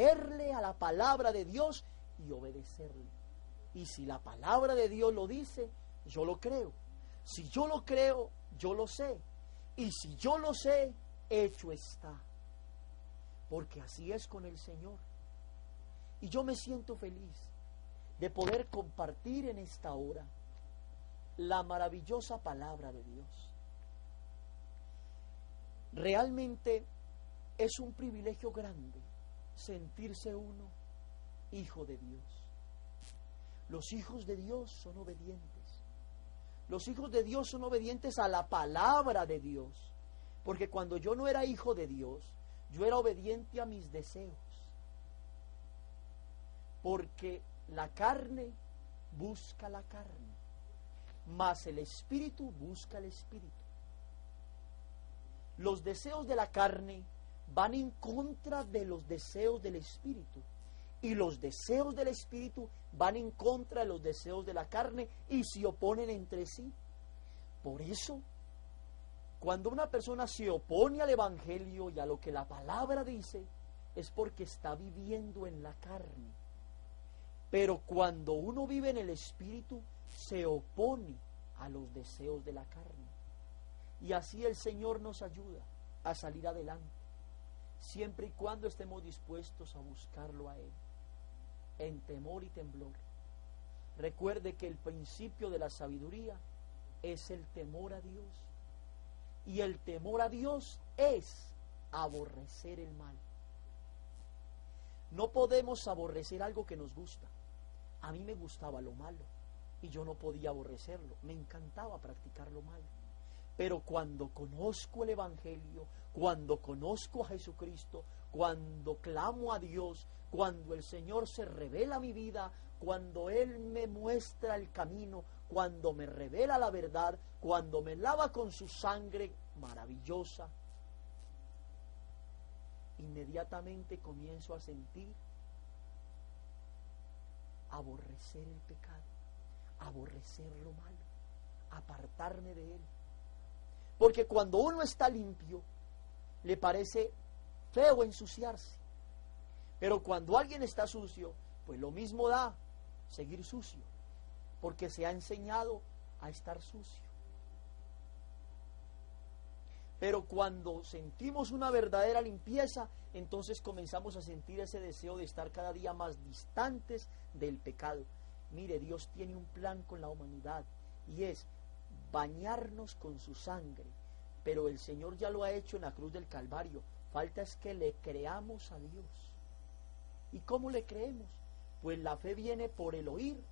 creerle a la palabra de Dios y obedecerle. Y si la palabra de Dios lo dice, yo lo creo. Si yo lo creo, yo lo sé. Y si yo lo sé, hecho está. Porque así es con el Señor. Y yo me siento feliz de poder compartir en esta hora la maravillosa palabra de Dios. Realmente es un privilegio grande sentirse uno hijo de Dios. Los hijos de Dios son obedientes. Los hijos de Dios son obedientes a la palabra de Dios. Porque cuando yo no era hijo de Dios, yo era obediente a mis deseos. Porque la carne busca la carne, mas el espíritu busca el espíritu. Los deseos de la carne van en contra de los deseos del espíritu, y los deseos del espíritu van en contra de los deseos de la carne y se oponen entre sí. Por eso, cuando una persona se opone al evangelio y a lo que la palabra dice, es porque está viviendo en la carne. Pero cuando uno vive en el espíritu, se opone a los deseos de la carne. Y así el Señor nos ayuda a salir adelante, siempre y cuando estemos dispuestos a buscarlo a Él, en temor y temblor. Recuerde que el principio de la sabiduría es el temor a Dios. Y el temor a Dios es aborrecer el mal. No podemos aborrecer algo que nos gusta. A mí me gustaba lo malo y yo no podía aborrecerlo. Me encantaba practicar lo malo. Pero cuando conozco el evangelio, cuando conozco a Jesucristo, cuando clamo a Dios, cuando el Señor se revela a mi vida, cuando Él me muestra el camino, cuando me revela la verdad, cuando me lava con su sangre maravillosa, inmediatamente comienzo a sentir aborrecer el pecado, aborrecer lo malo, apartarme de él. Porque cuando uno está limpio, le parece feo ensuciarse. Pero cuando alguien está sucio, pues lo mismo da seguir sucio, porque se ha enseñado a estar sucio. Pero cuando sentimos una verdadera limpieza, entonces comenzamos a sentir ese deseo de estar cada día más distantes del pecado. Mire, Dios tiene un plan con la humanidad y es bañarnos con su sangre. Pero el Señor ya lo ha hecho en la cruz del Calvario. Falta es que le creamos a Dios. ¿Y cómo le creemos? Pues la fe viene por el oír,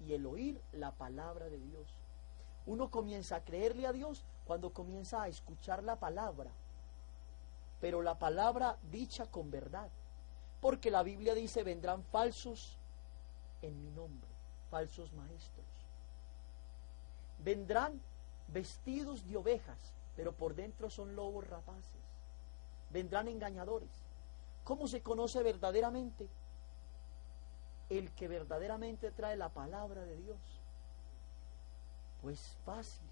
y el oír la palabra de Dios. Uno comienza a creerle a Dios cuando comienza a escuchar la palabra, pero la palabra dicha con verdad, porque la Biblia dice: vendrán falsos en mi nombre, falsos maestros. Vendrán vestidos de ovejas, pero por dentro son lobos rapaces. Vendrán engañadores. ¿Cómo se conoce verdaderamente? El que verdaderamente trae la palabra de Dios. Pues fácil.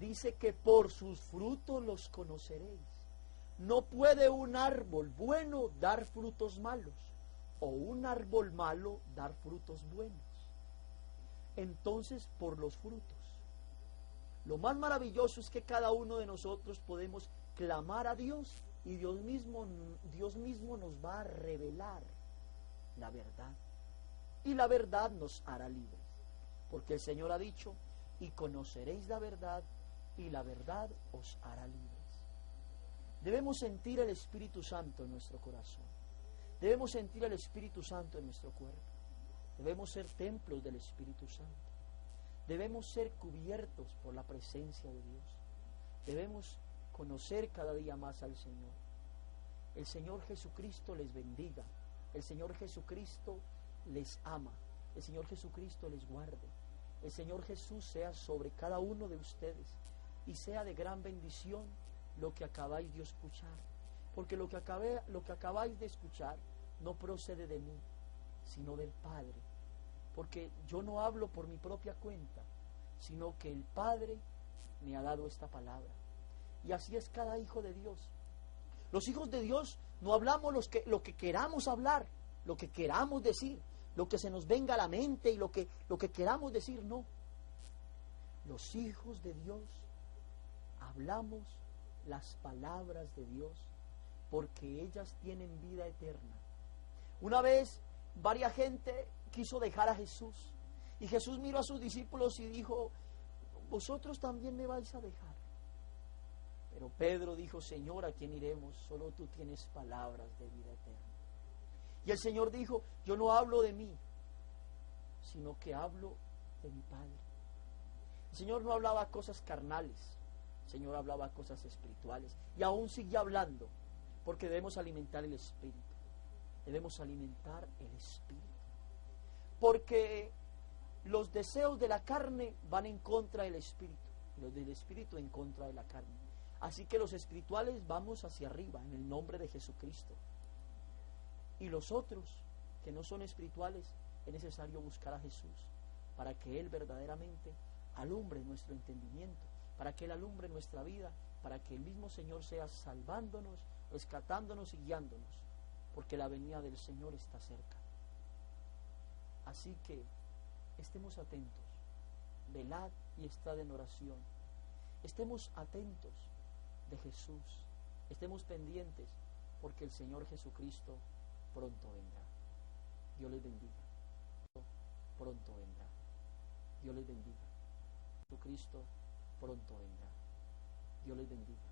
Dice que por sus frutos los conoceréis. No puede un árbol bueno dar frutos malos, o un árbol malo dar frutos buenos. Entonces, por los frutos. Lo más maravilloso es que cada uno de nosotros podemos clamar a Dios y Dios mismo nos va a revelar la verdad. Y la verdad nos hará libres. Porque el Señor ha dicho: y conoceréis la verdad, y la verdad os hará libres. Debemos sentir el Espíritu Santo en nuestro corazón. Debemos sentir el Espíritu Santo en nuestro cuerpo. Debemos ser templos del Espíritu Santo. Debemos ser cubiertos por la presencia de Dios. Debemos conocer cada día más al Señor. El Señor Jesucristo les bendiga. El Señor Jesucristo les ama. El Señor Jesucristo les guarde. El Señor Jesús sea sobre cada uno de ustedes y sea de gran bendición lo que acabáis de escuchar. Porque lo que acabáis de escuchar no procede de mí, sino del Padre. Porque yo no hablo por mi propia cuenta, sino que el Padre me ha dado esta palabra. Y así es cada hijo de Dios. Los hijos de Dios no hablamos lo que queramos hablar, lo que queramos decir, lo que se nos venga a la mente y lo que queramos decir, no. Los hijos de Dios hablamos las palabras de Dios porque ellas tienen vida eterna. Una vez varias gente quiso dejar a Jesús y Jesús miró a sus discípulos y dijo: vosotros también me vais a dejar. Pero Pedro dijo: Señor, ¿a quién iremos? Solo tú tienes palabras de vida eterna. Y el Señor dijo: yo no hablo de mí, sino que hablo de mi Padre. El Señor no hablaba cosas carnales, el Señor hablaba cosas espirituales. Y aún sigue hablando, porque debemos alimentar el Espíritu. Debemos alimentar el Espíritu. Porque los deseos de la carne van en contra del Espíritu, y los del Espíritu en contra de la carne. Así que los espirituales vamos hacia arriba, en el nombre de Jesucristo. Y los otros, que no son espirituales, es necesario buscar a Jesús, para que Él verdaderamente alumbre nuestro entendimiento, para que Él alumbre nuestra vida, para que el mismo Señor sea salvándonos, rescatándonos y guiándonos, porque la venida del Señor está cerca. Así que estemos atentos, velad y estad en oración, estemos atentos de Jesús, estemos pendientes, porque el Señor Jesucristo pronto vendrá. Dios les bendiga. Pronto vendrá. Dios les bendiga. Jesucristo pronto vendrá. Dios les bendiga.